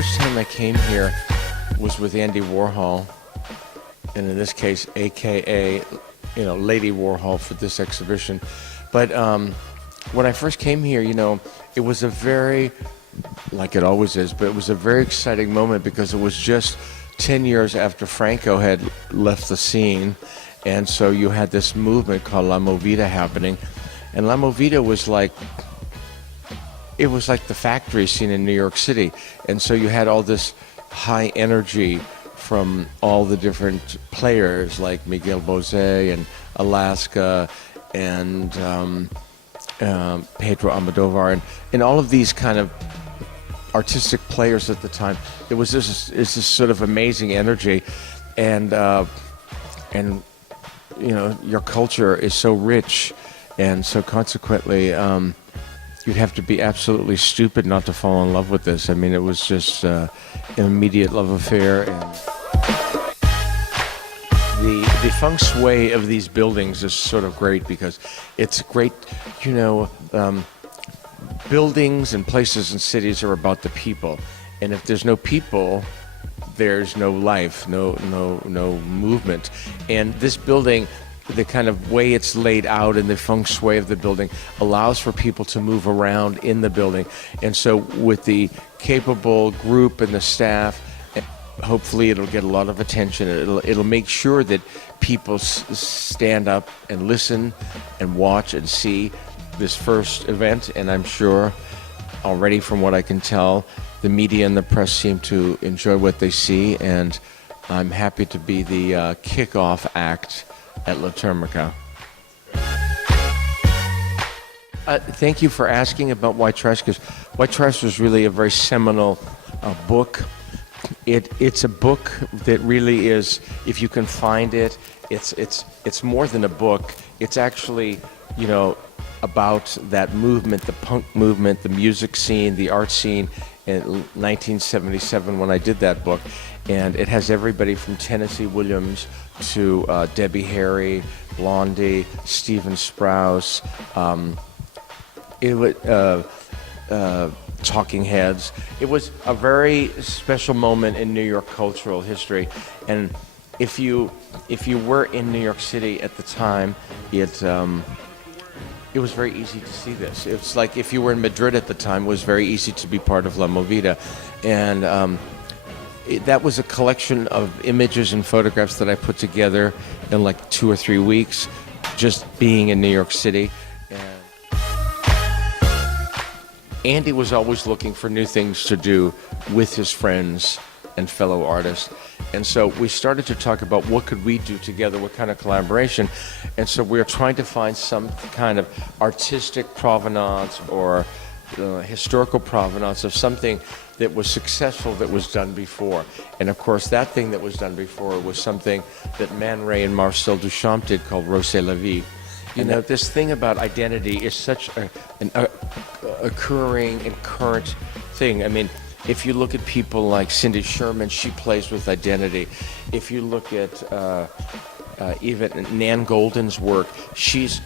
first time I came here was with Andy Warhol, and in this case, AKA, Lady Warhol for this exhibition. But when I first came here, it was a very, like it always is, but it was a very exciting moment because it was just 10 years after Franco had left the scene. And so you had this movement called La Movida happening. And La Movida was like, it was like the factory scene in New York City. And so you had all this high energy from all the different players like Miguel Bosé and Alaska and Pedro Almodóvar and all of these kind of artistic players at the time. It was this sort of amazing energy, and your culture is so rich, and so consequently you'd have to be absolutely stupid not to fall in love with this. I mean, it was just an immediate love affair. And the feng shui of these buildings is sort of great because it's great, buildings and places and cities are about the people. And if there's no people, there's no life, no movement. And this building, the kind of way it's laid out and the feng shui of the building allows for people to move around in the building. And so with the capable group and the staff, hopefully it'll get a lot of attention. It'll make sure that people stand up and listen and watch and see this first event. And I'm sure already from what I can tell, the media and the press seem to enjoy what they see. And I'm happy to be the kickoff act at La Térmica. Thank you for asking about White Trash, because White Trash was really a very seminal book. It's a book that really is, if you can find it, it's more than a book. It's actually, about that movement, the punk movement, the music scene, the art scene in 1977 when I did that book. And it has everybody from Tennessee Williams to Debbie Harry, Blondie, Stephen Sprouse, Talking Heads. It was a very special moment in New York cultural history. And if you were in New York City at the time, it was very easy to see this. It's like if you were in Madrid at the time, it was very easy to be part of La Movida. And that was a collection of images and photographs that I put together in like 2 or 3 weeks, just being in New York City. And Andy was always looking for new things to do with his friends and fellow artists. And so we started to talk about what could we do together, what kind of collaboration. And so we're trying to find some kind of artistic provenance or historical provenance of something that was successful that was done before. And of course, that thing that was done before was something that Man Ray and Marcel Duchamp did called Rose la Vie. This thing about identity is such an occurring and current thing. I mean, if you look at people like Cindy Sherman, she plays with identity. If you look at even Nan Golden's work, she's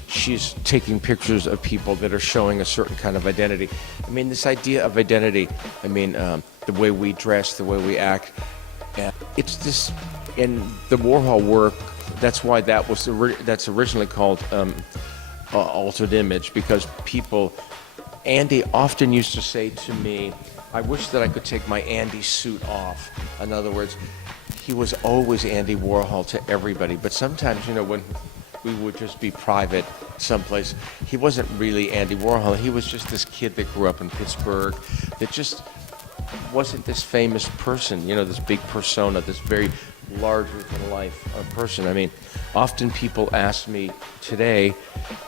taking pictures of people that are showing a certain kind of identity. I mean, this idea of identity, the way we dress, the way we act, it's this, in the Warhol work, that's why that's originally called altered image, because Andy often used to say to me, I wish that I could take my Andy suit off. In other words, he was always Andy Warhol to everybody. But sometimes, when we would just be private someplace, he wasn't really Andy Warhol. He was just this kid that grew up in Pittsburgh that just wasn't this famous person, this big persona, this very larger-than-life person. I mean, often people ask me today,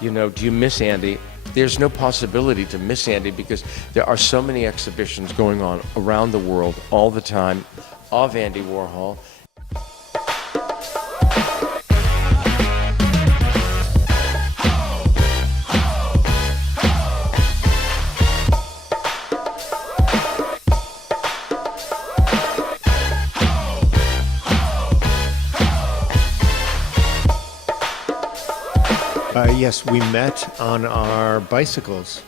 do you miss Andy? There's no possibility to miss Andy because there are so many exhibitions going on around the world all the time of Andy Warhol. Yes, we met on our bicycles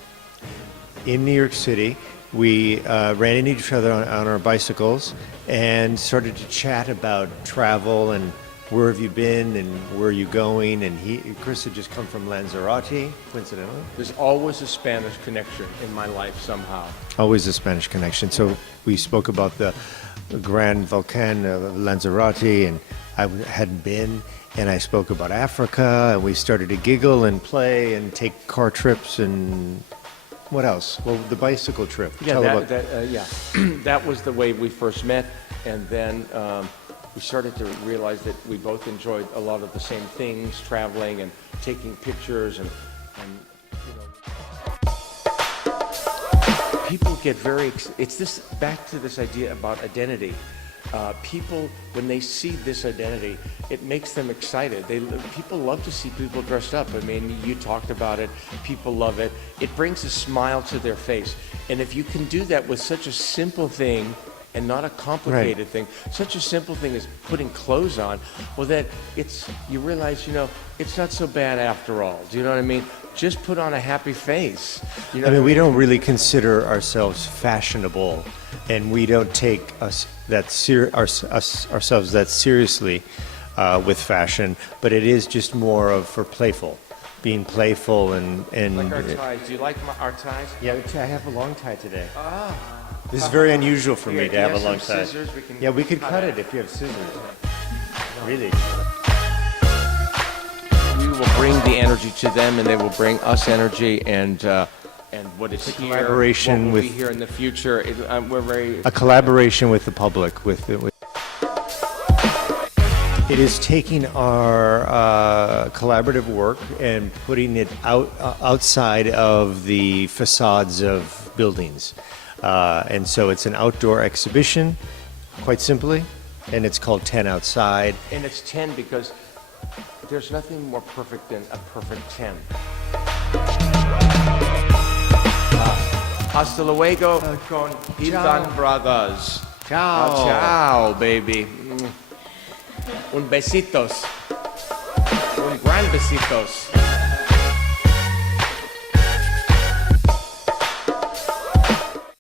in New York City. we ran into each other on our bicycles and started to chat about travel and where have you been and where are you going. And Chris had just come from Lanzarote, coincidentally. There's always a Spanish connection in my life somehow. Always a Spanish connection. So we spoke about the Grand Volcan of Lanzarote, and I hadn't been. And I spoke about Africa, and we started to giggle and play and take car trips and what else? Well, the bicycle trip. Yeah, that was the way we first met, and then we started to realize that we both enjoyed a lot of the same things, traveling and taking pictures, and you know, people get very. It's this back to this idea about identity. People, when they see this identity, it makes them excited. People love to see people dressed up. I mean, you talked about it. People love it. It brings a smile to their face. And if you can do that with such a simple thing and not a complicated thing, such a simple thing as putting clothes on, well, then you realize, you know, it's not so bad after all. Do you know what I mean? Just put on a happy face. You know, I mean, we don't really consider ourselves fashionable, and we don't take ourselves that seriously with fashion. But it is just more of for being playful and like our ties. Do you like our ties? Yeah, I have a long tie today. This is very unusual for me to have a long tie. Scissors? We could cut it if you have scissors. Really. We will bring the energy to them, and they will bring us energy, and what is here, collaboration what will with be here in the future. We're very a collaboration with the public. It is taking our collaborative work and putting it outside of the facades of buildings, and so it's an outdoor exhibition, quite simply, and it's called 10 Outside. And it's 10 because there's nothing more perfect than a perfect 10. Hasta luego con Hilton Brothers. Ciao. Ciao, baby. Un besitos. Un gran besitos.